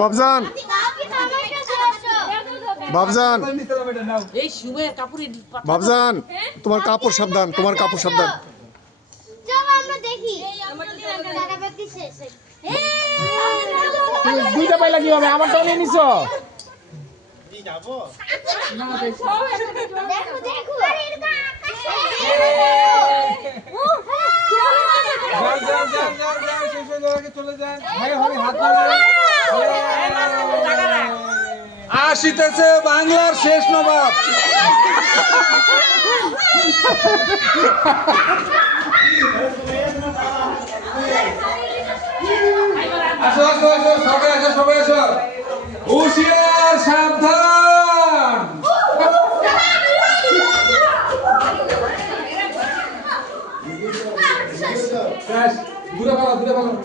বাবজান বাবজান বাবজান তোমার কাপড় সাবধান, তোমার কাপড় সাবধান। দুইটা পাইলা কি হবে? আমারটা নিয়ে নিছো? আসিতেছে বাংলার শেষ নবাব। আসো আসো আসো, সবাই আসো, সবাই আসো। হুঁশিয়ার, সাবধান। দূরে পালাও, দূরে পালাও।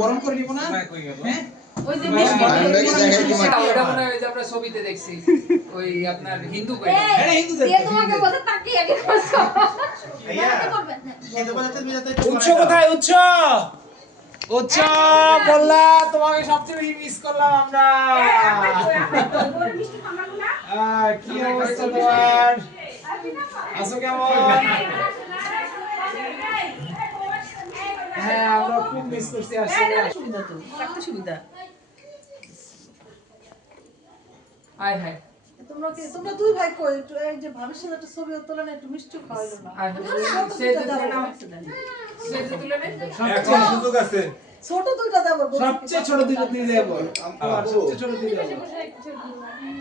বরণ করে নিব না? ওই যে আমরা ছবিতে দেখছি ওই আপনার হিন্দু কই উৎস কোথায়? উৎস উৎস বললা তোমাকে সবচেয়ে বেশি মিস করলাম আমরা। কি অবস্থা তোমার? আছো কেমন? হ্যাঁ আমরা খুব মিস করছি আসলে। সুবিধা তো রাখতে সুবিধা। হাই হাই তোমরা দুই ভাই কই একটু এই যে ভাবির সাথে একটা ছবি তোলা না, একটু মিষ্টি খাওয়াইলো না। সে যে তুলে না এখন সুযোগ আছে। ছোট দুইটা দেব, সবচেয়ে ছোট দুইটা দিয়ে দেব। আমার সবচেয়ে ছোট দিয়ে দেব।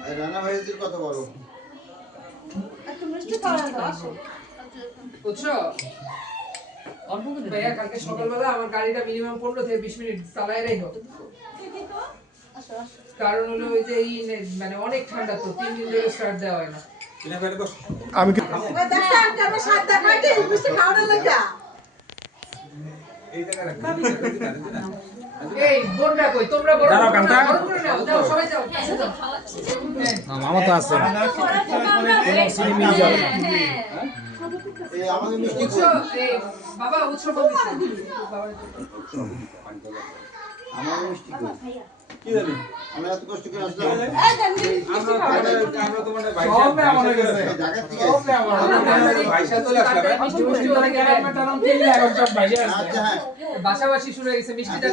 এই রানা ভাইয়ের কত বড়? একটু মিষ্টি খাওয়াই দাও। আসো বুঝছো? অল্প করে ভাইয়া কালকে সকালবেলা আমার গাড়িটা মিনিমাম 15 থেকে 20 মিনিট চালাই রাখো। আসো আসো। কারণ হলো ওই যে মানে অনেক ঠান্ডা তো 3 দিন ধরে স্টার্ট দেওয়া হয় না। আমি কি দেখো আমরা সাত দেখাই কি মিষ্টি খাওয়ানোর লাগা। এই জায়গা রাখো। এই বোনরা কই? তোমরা বড় দাঁড়াও কান্তা। যাও সবাই যাও। মামা তো আছে এই আমাদের মিষ্টি উৎস এই বাবা উৎস বলতেছে। আমাদের মিষ্টি কই? কি জানি আমরা এত কষ্ট করে আসলাম এই দেন, মিষ্টি খাও। আমরা তোমার ভাই সব মেমন হয়ে গেছে ঢাকা থেকে সব মেমন ভাই সাথে চলে আসলাম মিষ্টি মিষ্টি করে গেলাম টারাম তেল এখন সব ভাইয়া আছে আচ্ছা হ্যাঁ বাসাবাসি শুরু হয়ে গেছে মিষ্টিটা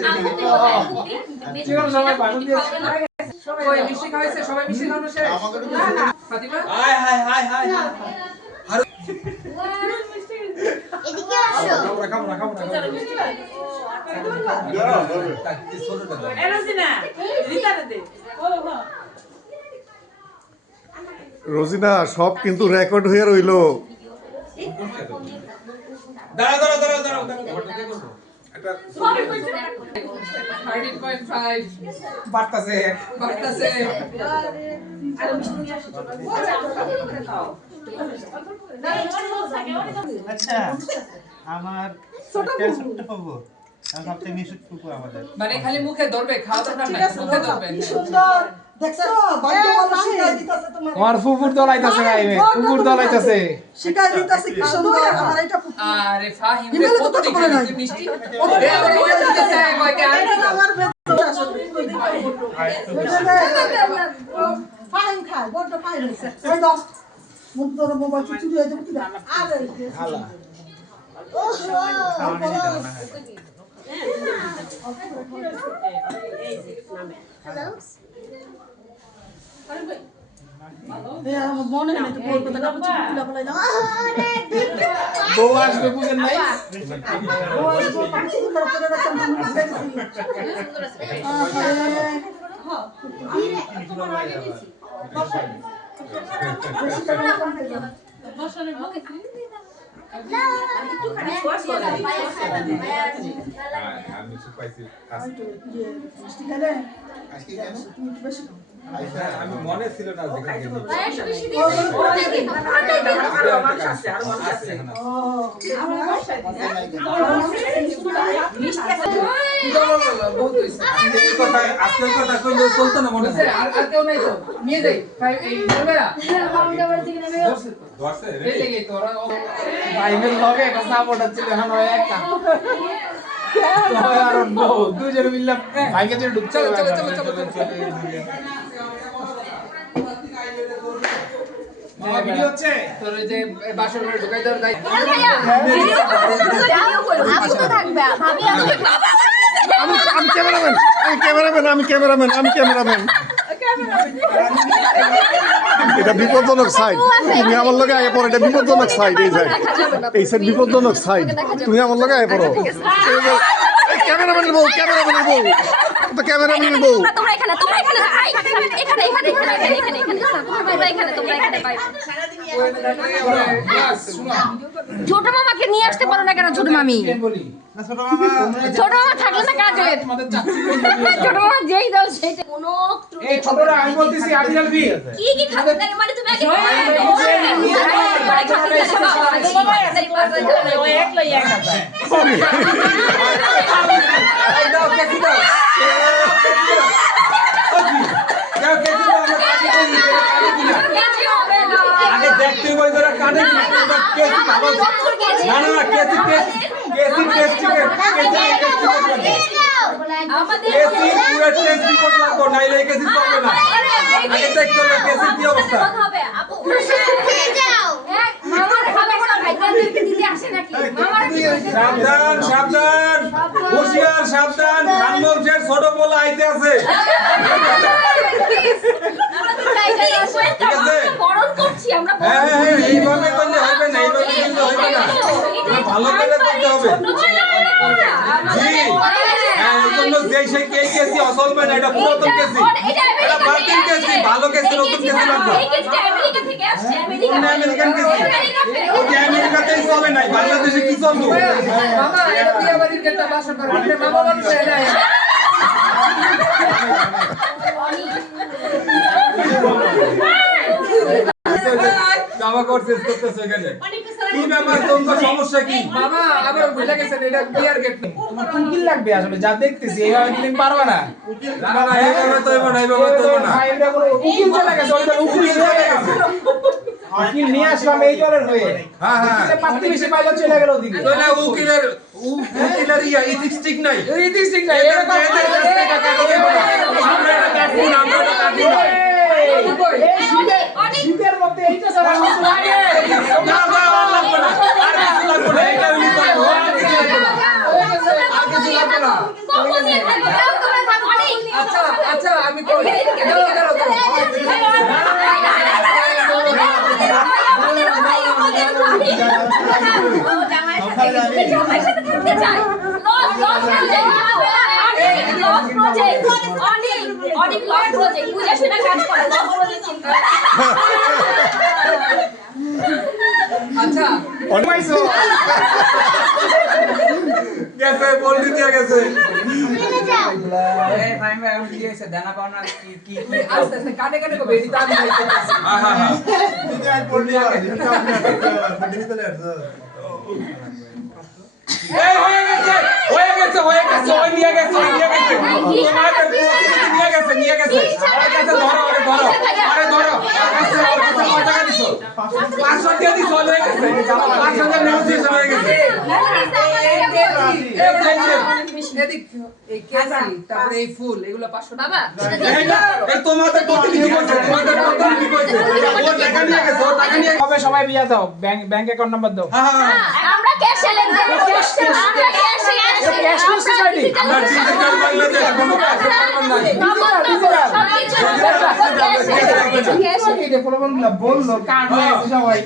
জীবন সবাই বাসন দিয়ে ওই মিষ্টি খাওয়াইছে সবাই মিষ্টি খাওয়ানো শেষ আমাকে একটু Fatima high high high high এদিকে আসো খাবো না রোজিনা সব কিন্তু রেকর্ড হয়ে রইলো। দাঁড়াও একটা 13.5 বাড়তাছে বাড়তাছে আচ্ছা আমার ছোট বাবু সবচেয়ে মিশুক ফুপু আমাদের মানে খালি মুখে ধরবে খাওয়া দরকার ঠিক নাই আছে, মুখে বাবা, ধরবেন কি সুন্দর। দেখছো? ভাগ্য ভালো শিখাই দিতাছে তোমার। তোমার ফুফুর দলাইতাছে গাইবে ফুফুর দলাইতাছে শিখাই দিতাছে কি সুন্দর। আমার এটা ফুফু। আরে ফাহিম রে হিমেলে তো কত কথা দিকে বলে নাই। মিষ্টি ওদের এ আমার ওই দিতেছে কয়কে আর এটা আমার বেদনা আসলে। ফাইন খায়, বড্ড ফাইন হয়েছে। ওই দাও। মুখ ধরো, মোবাইল চুরি হয়ে যাবে কি না? আরে, আল্লাহ এই আমার মনে নেই তো বলবো তো, কাপড় চোপড় খুলে বলাই না। বউ আসবে বুঝেন নাই ও আসবো, পাঁচ সুন্দর করে রাখতাম, তুমি বুঝতে পেরেছি। আমি পাইছি মিষ্টি খেলে আজকে কেন তুমি একটু বেশি খাও। আমি মনে ছিল না যেখানে গেছি বহুত হইছে আজকের কথা কইলে চলতো না মনে বুঝছে আর কেউ নাই তো নিয়ে যাই এই বলবেরা ধরছে এই লেগে তো ওরা ভাইমের লগে একটা সাপোর্ট ছিল এখন ওই একটা আর বউ দুজনে মিললাম ভাইকে তুই ঢুকছে চলো ভিডিও হচ্ছে তোর ওই যে বাসর ঘরে ঢুকাই দেওয়ার দায়িত্ব আপু তো থাকবে ভাবি আমি ক্যামেরাম্যান। এটা বিপজ্জনক সাইড। তুমি আমার লগে আগে পড়ো, এটা বিপজ্জনক সাইড। এই সাইড বিপজ্জনক সাইড। তুমি আমার লগে আগে পড়ো। ক্যামেরাম্যানের বউ তো ক্যামেরাম্যানের বউ। তোমরা এখানে তোমরা এখানে পাই ছোট মামাকে নিয়ে আসতে পারো না কেন? ছোট মামি বলি না ছোট মামা ছোট মামা থাকলে না কাজের তোমাদের চাকরি ছোট মামা যেই দল সেইটা কোনো এই ছোটরা আমি বলতেছি আবিদাল বি কি খাবে তাই মানে তুমি আগে আগে দেখতে বই ধরে কানে কেসি ভালো না কেসি টেস্ট আমাদের কেসি পুরো টেস্ট রিপোর্ট লাগবে নাইলে কেসি চলবে না আগে দেখতে হবে কেসি কি অবস্থা হবে আপু যাও মামার খাবে না ভাইদেরকে দিতে আসে নাকি মামার সাবধান হুঁশিয়ার সাবধান খানবংশের ছোট পোলা আইতে আছে ঠিক আছে বরণ করছি আমরা হ্যাঁ এইভাবে করলে হবে না ভালো করে করতে হবে জি হ্যাঁ এই জন্য যেই সেই কেসি অসলবে না এটা পুরাতন কেসি এটা বাতিল কেসি ভালো কেসি নতুন কেসি লাগবে এই কেসটা আমেরিকা থেকে আসছে কোন আমেরিকান কেসি ওই যে আমেরিকাতেই চলে নাই বাংলাদেশে কি চলবে মামা এটা দিয়ে আমাদের একটা বাসর ঘরে আপনি মামা বলছে না জামা করছিস করতেছ এখানে কি ব্যাপার তোমার সমস্যা কি মামা আবার ভুলে গেছেন এটা বিয়ার গেট তোমার উকিল লাগবে আসলে যা দেখতেছি এইভাবে তুমি পারবে না না না এইভাবে তো এবার এইভাবে তো না ভাইরা কোনো উকিল চলে গেছে ওই দল উকিল চলে গেছে উকিল নিয়ে আসলাম এই দলের হয়ে হ্যাঁ হ্যাঁ সে পাঁচটি বেশি পাইলো চলে গেল ওদিকে তো না উকিলের ইথিক্স ঠিক নাই এই ঠিক নাই আমরা এটা কাটবো না না না আর লাগবে না, আর কিছু লাগবে না, এটা হইলে তো আর কিছু লাগবে না। আচ্ছা আচ্ছা আমি কই আচ্ছা গেছে বললি দিয়ে গেছে। আস্তে আস্তে কাটে কাটে কবে এটি তো আমি বলতেছি। হ্যাঁ হ্যাঁ হ্যাঁ এই হয়ে গেছে হয়ে গেছে হয়ে গেছে, ওই নিয়ে গেছে ওই নিয়ে গেছে, তোমাদের প্রতিনিধি নিয়ে গেছে ওর কাছে ধরো, আরে ধরো, আরে ধরো, ওর কাছে কত টাকা দিছো? 500 দিয়ে দিছো, হয়ে গেছে 500 নেগোসিয়েশন হয়ে গেছে। এদিক এই কেসি তারপরে এই ফুল এগুলো 500 টাকা। এই তোমাদের প্রতিনিধি কইছে, তোমাদের প্রতিনিধি কইছে ও টাকা নিয়ে গেছে, ও টাকা নিয়ে কবে সবাই বিয়া দাও, ব্যাংক অ্যাকাউন্ট নাম্বার দাও। হ্যাঁ হ্যাঁ আমরা ক্যাশে লেনদেন করি, আমরা ক্যাশে ক্যাশলেস সোসাইটি আমরা ডিজিটাল বাংলাদেশ কোনো কাজ করব না। এটা প্রবলেম বললো কার্ড হয়ে গেছে সবাই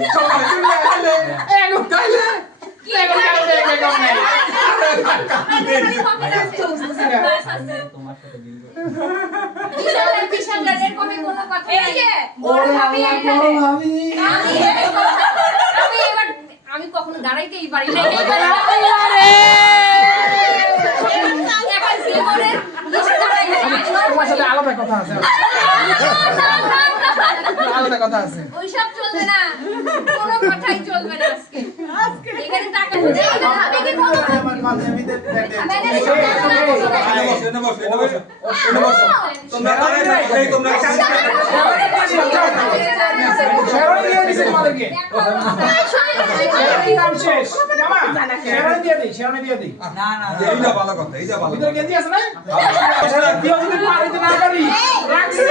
এখন কাইলে এখন কাইলে এখন নাই আমি কখনো দাঁড়াইতেই পারি না। তোমার সাথে আলাদা কথা আছে, আলাদা কথা আছে। ওইসব চলবে না, কোনো কথাই চলবে না আজকে। এখানে টাকা দিতে হবে, আমি কি বলবো? এনে বসো এনে বসো এনে বসো, তোমরা দাঁড়াই না, এই তোমরা শেরওয়ানি দিয়ে দিছি তোমাদেরকে, শেরওয়ানি কাম শেষ জামা, শেরওয়ানি দিয়ে দিই, শেরওয়ানি দিয়ে দিই। এইটা ভালো কথা, এইটা ভালো ভিতরে গেঞ্জি আছে না? দিয়ে যদি পারিতে না পারি রাখছি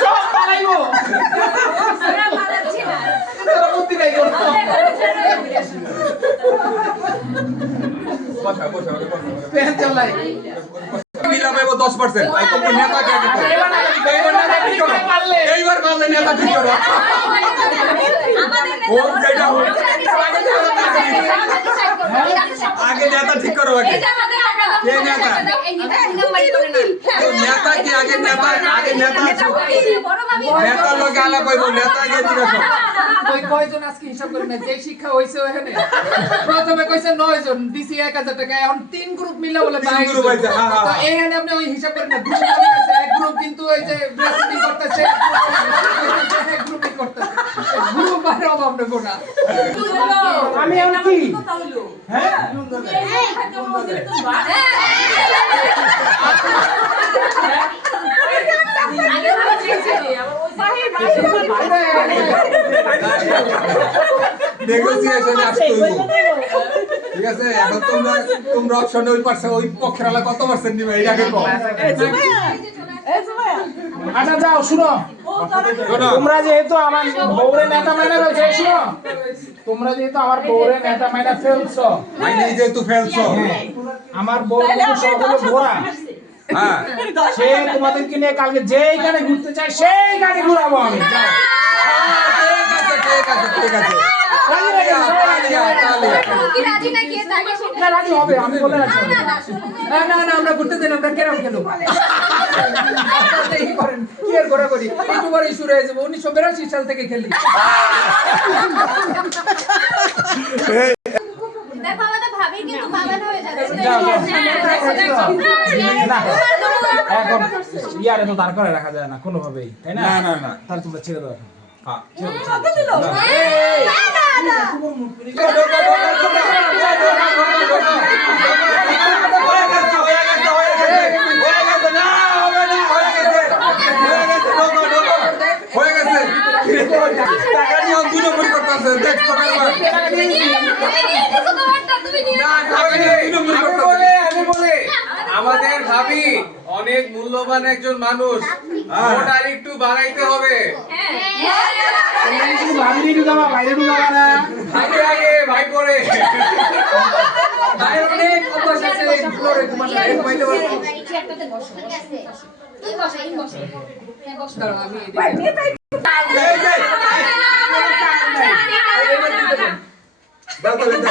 সব পালাইবো, বুদ্ধি নাই কোনো। বসা বসা বসা পেন চালাই মিলা পাইবো 10%, এই তোমরা নেতা কে দিতে এইবার পারলে নেতা ঠিক করো। ও যেটা আগে নেতা ঠিক করো, আগে কে নেতা? নেতা কি আগে নেতা, আগে নেতা আছে, নেতার লগে আলাপ হইব, নেতা আগে ঠিক আছে। ওই কয়জন আজকে হিসাব করেন না যে শিক্ষা হইছে ওখানে প্রথমে কইছে 9 জন দিছি 1000 টাকা, এখন 3 গ্রুপ মিলে বলে 3 গ্রুপ হইছে, হ্যাঁ হ্যাঁ তো এইখানে আপনি ওই হিসাব করেন না, গ্রুপ আছে এক গ্রুপ কিন্তু ওই যে ব্রেসিং করতেছে এক গ্রুপই করতেছে, গ্রুপ আর অভাব নেব না। আমি এখন কি হ্যাঁ নেগোসিয়েশনে আসতে হইব, ঠিক আছে? এখন তোমরা অপশনে ওই পাশে ওই পক্ষের আলা কত পার্সেন্ট নিবে এটাকে কও। আচ্ছা যাও শুনো, তোমরা যেহেতু আমার বউরে নেতা মাইনা রয়েছে, শুনো তোমরা যেহেতু আমার বউরে নেতা মাইনা ফেলছো, আই নিজে তুই ফেলছো, আমার বউ কিন্তু সবগুলো ঘোরা, হ্যাঁ সে তোমাদেরকে নিয়ে কালকে যেইখানে ঘুরতে চাই সেইখানে ঘুরাবো আমি। যাও। ঠিক আছে ঠিক আছে রাজি হয়ে গেছো? কি রাজি নাকি তাকে না রাজি হবে, আমি বলে রাজি হবে। না না না আমরা ঘুরতে দেন, আমরা কেরাম খেলো এই করেন কি আর ঘোরা করি, একটু পরে শুরু হয়ে যাবে। 1982 সাল থেকে খেলি। দেখো আমাদের ভাবি কিন্তু বাবান হয়ে যাচ্ছে। যাও, যাও। না, এখন ইয়ারে তো দাঁড় করে রাখা যায় না কোনোভাবেই, তাই না? না না না তাহলে তোমরা ছেড়ে দাও। হ্যাঁ হয়ে গেছে টাকা নিয়ে দুটো পরিকল্পনা আছে, দেখছো আমি বলে আমাদের ভাবি অনেক মূল্যবান একজন মানুষ, ওটা একটু বাড়াইতে হবে। ভাবি ঢুকাবা, বাইরে ঢুকাবা না। আগে আগে ভাই পরে ভাই অনেক অভ্যাস আছে এগুলোর তোমার লাইফ পাইলে দাঁড়াও আমি এদিকে দাও তো দাও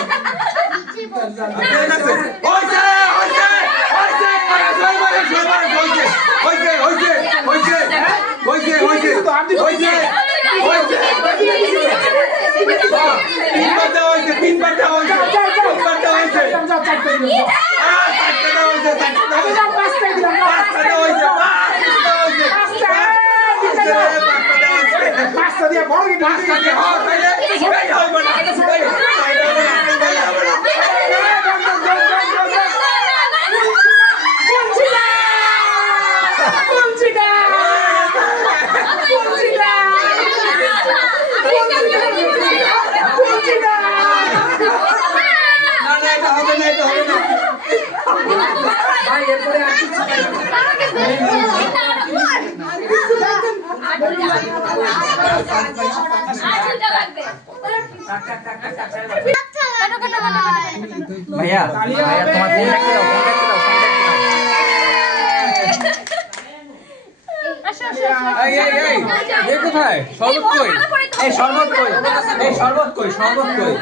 পাঁচটা দিয়ে বড় কি পাঁচটা দিয়ে ভাই এরপরে আর কিছু ভাইয়া ভাইয়া তোমার ফোন রাখতে দাও, ফোন রাখতে দাও, ফোন রাখতে দাও। এই কোথায় শরবত কই? এই শরবত কই, এই শরবত কই, শরবত কই?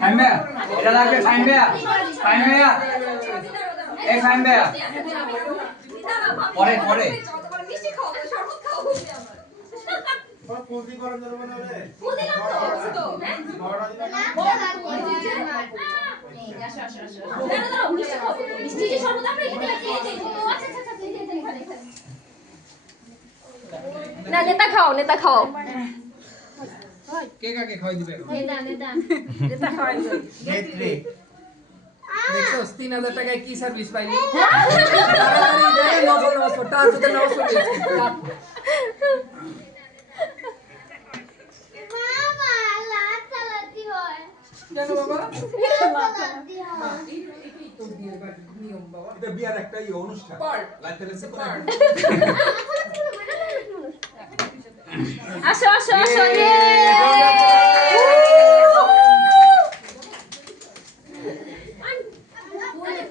ফাইন ভাইয়া, এটা লাগবে ফাইন ভাইয়া, ফাইন ভাইয়া, এই ফাইন ভাইয়া, পরে পরে না নেতা খাও, নেতা খাও। কে কাকে খাওয়াই দিবে নেতা খাওয়াই দাও। নেত্রী দেখছো 3000 টাকায় কি সার্ভিস পাইলি তাড়াতাড়ি দে নজর নামাজ পড় তার সাথে নামাজ পড়বি মামা লাত চালাতি হয়। জানো বাবা তো বিয়ের বাড়ির নিয়ম বাবা এটা বিয়ার একটাই অনুষ্ঠান। পার লাইতে লেসে করে। পার আসো আসো আসো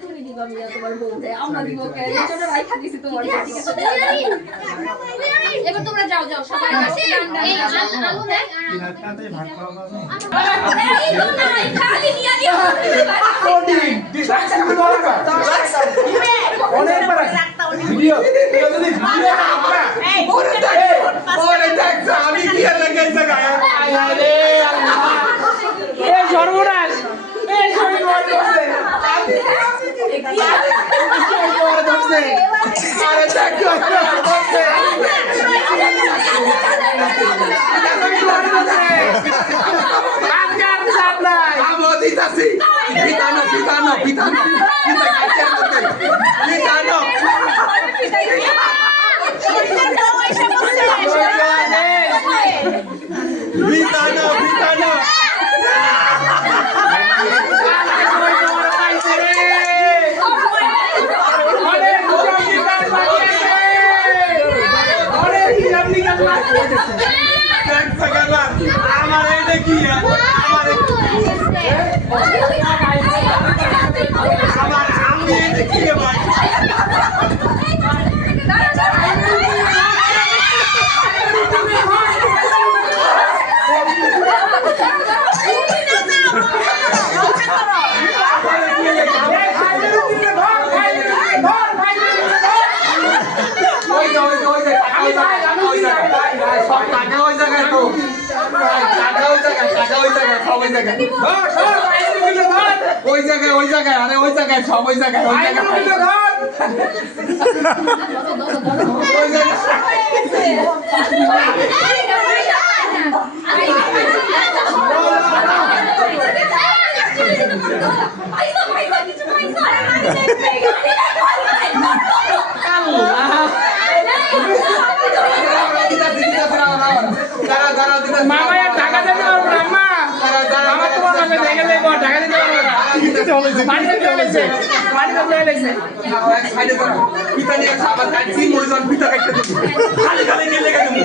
তুমি দিবা মিয়া তোমার বউতে আমরা দিব কে ছোট ভাই খাদিছি তোমার ঠিক আছে এবার তোমরা যাও যাও সবাই এই আলু নাই রাতটাতে ভাত খাওয়া হবে। এই তো নাই খালি নিয়া দিও ভিডিও যদি ভিডিও আমরা পরে দেখছো আমি বিয়ার লাগাইছে গায়া। আরে আল্লাহ এই সর্বনাশ এই সর্বনাশ করছে আরে দেখো করছে আজকাল সাপ্লাই আমো দিতাছি। পিতানো পিতানো পিতানো পিতা কাইছে করতে। পিতানো পিতানো পিতানো দেখছো গালা আমার এটা কি আমার আমার আমি এটা কি ভাই ওই জায়গায় আরে ওই জায়গায় সব ওই জায়গায় ওই মা কেটে হলাইছে মাটিতে ফেলেছে মাটিতে ফেলেছে সাইডে করো পিতা নিয়ে আবার কাটছি মরিজন পিতা কাটতে দেবো খালি খালি নিয়ে লেগে দেবো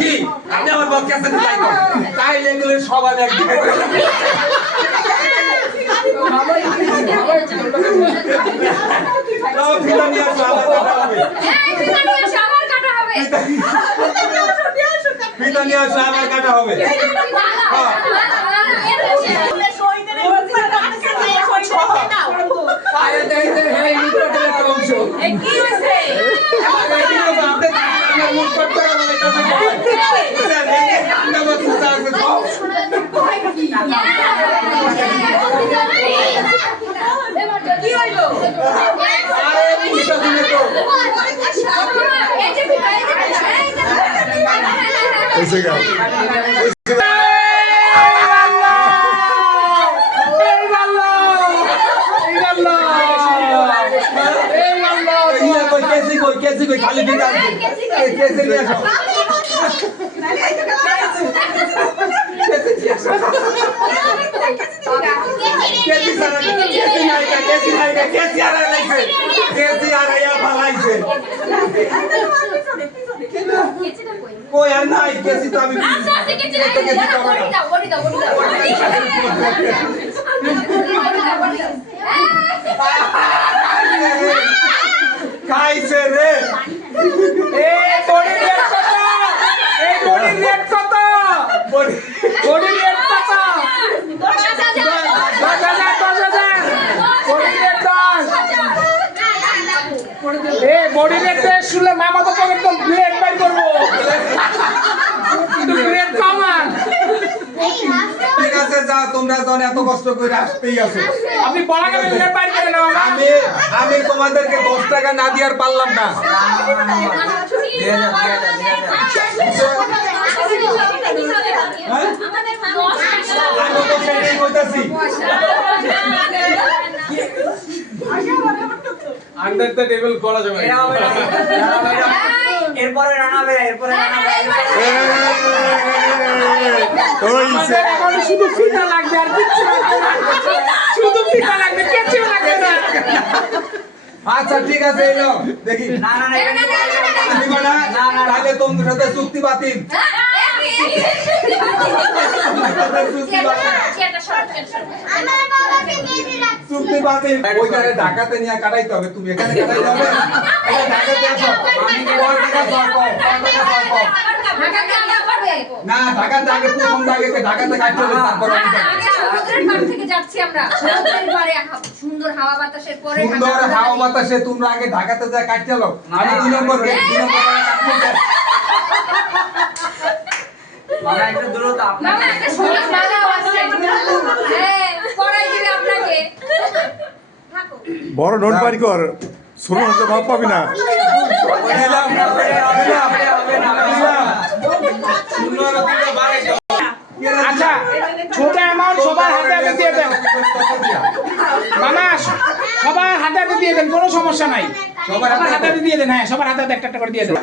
কি আপনি আমার বক কাছে তাই কর তাই লেগুলো সবার একদিকে করে দাও পিতা নিয়ে আসো আবার কাটা হবে পিতা নিয়ে আসো আবার কাটা হবে আরে দেই দে হে ইন্টারনেট অংশ আমার মুখ কট করে বলে কাছে কি হইলো আরে পিতা শুনে তো এসে গেল कैसे कोई खाली बिना कैसे ले आओ कैसे सारा कैसे आएगा कैसे आ रहा है कैसे आ रहा है भलाई से कोई यार ना कैसे तो अभी कैसे रे এ বডি রেট কত এই বডি রেট কত বডি রেট কত 10,000 বডি রেট 10 এ বডি রেট শুনলে মামা তো একদম ব্লেড বাই করব কিন্তু ব্লেড কমান ঠিক আছে যা তোমরা যখন এত কষ্ট করে আসতেই আছো আপনি বলা গেলে ব্লেড বাই করে নাও আমি তোমাদেরকে 10 টাকা না দিয়ার পারলাম না আমি তো সেটাই বলতেছি আন্ডার দ্য টেবিল করা যাবে এরপরে রানাবে আমাদের এখন শুধু ফিতা লাগবে আর কিছু লাগবে না শুধু ফিতা লাগবে কিছু লাগবে না আচ্ছা ঠিক আছে এলো দেখি না দিবা না তাহলে তোমাদের সাথে চুক্তি বাতিল চুক্তি বাতিল ওইখানে ঢাকাতে নিয়ে কাটাইতে হবে তুমি এখানে কাটাইতে হবে ঢাকাতে আসো না ঢাকাতে আগে প্রথম ঢাকাতে কাটতে হবে তারপর সুন্দর হাওয়া বাতাসের পরে সুন্দর হাওয়া বাতাসে তোমরা আগে ঢাকাতে যা কাটতে যাও আমি 2 নম্বর মামা একটু দূরত্ব আপনার মামা একটা সুন্দর মালা আছে হ্যাঁ পড়াই দিবে আপনাকে থাকো বড় নোট বাড়ি কর ছোট হতে ভাব পাবি না আচ্ছা ছোট অ্যামাউন্ট সবার হাতে হাতে দিয়ে দেন মামা সবার হাতে হাতে দিয়ে দেন কোনো সমস্যা নাই সবার হাতে হাতে দিয়ে দেন হ্যাঁ সবার হাতে হাতে একটা একটা করে দিয়ে দেন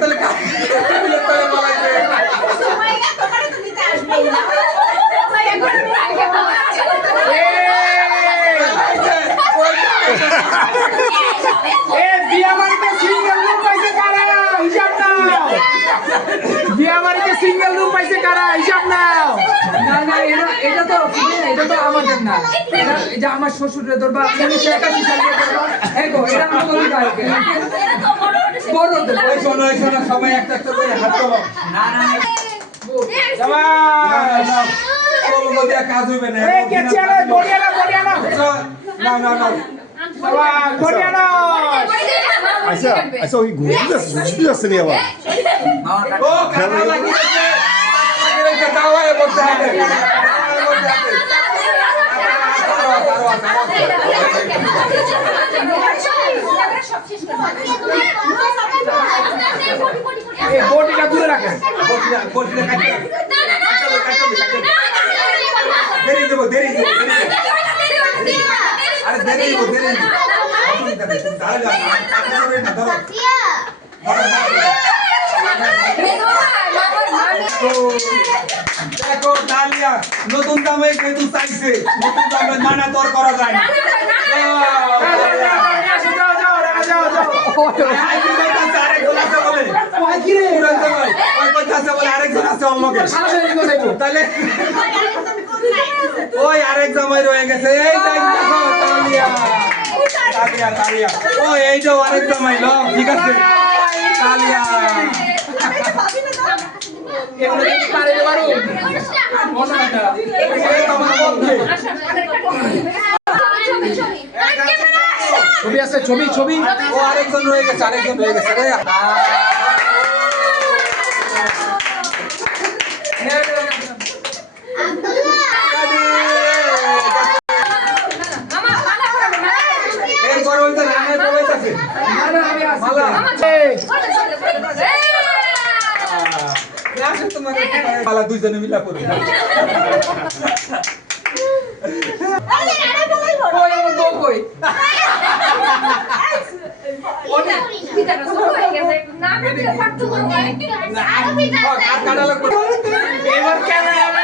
এ দিয়ামারিতে সিঙ্গেল রুম পাইছে কারা হিসাব নাও দিয়ামারিতে সিঙ্গেল রুম পাইছে কারা হিসাব নাও না এটা তো আমাদের না এটা আমার শ্বশুরের দরবার 1981 সালে দরবার এগো এটা নতুন গায়কে বড় ওই শোনো সবাই একটা একটা করে হাত তোলো শাবাশ তোলো দিয়া কাজ হইবে না এ কেচিয়ানা বড়িয়ানা না শাবাশ বড়িয়ানা আচ্ছা আচ্ছা ওই ঘুরতে যাচ্ছে নি আবার ও খানা লাগিয়েছে দাওয়ায় বসে আছে এই বডিটা দূরে রাখেন দেরি দেবো আরে দেরি দেখো তালিয়া নতুন জামাই যেহেতু চাইছে নতুন জামাই মানা তোর করা যায় না আরেকজন আছে বলে ওই কইতাছে বলে আরেকজন আছে ওর লগে তাহলে ওই আরেক জামাই রয়ে গেছে এই দেখ দেখো তালিয়া তালিয়া তালিয়া ওই এইটাও আরেক জামাই লো ঠিক আছে তালিয়া এগুলো কি পারে পারো এই তো আমার বলছে ছবি আছে ছবি ছবি ও আরেকজন রয়ে গেছে রে এরপর ওই যে রানের প্রবেশ মালা আসে তোমার মালা দুইজনে মিলা করবে কই আমার বউ কই এবার ক্যামেরা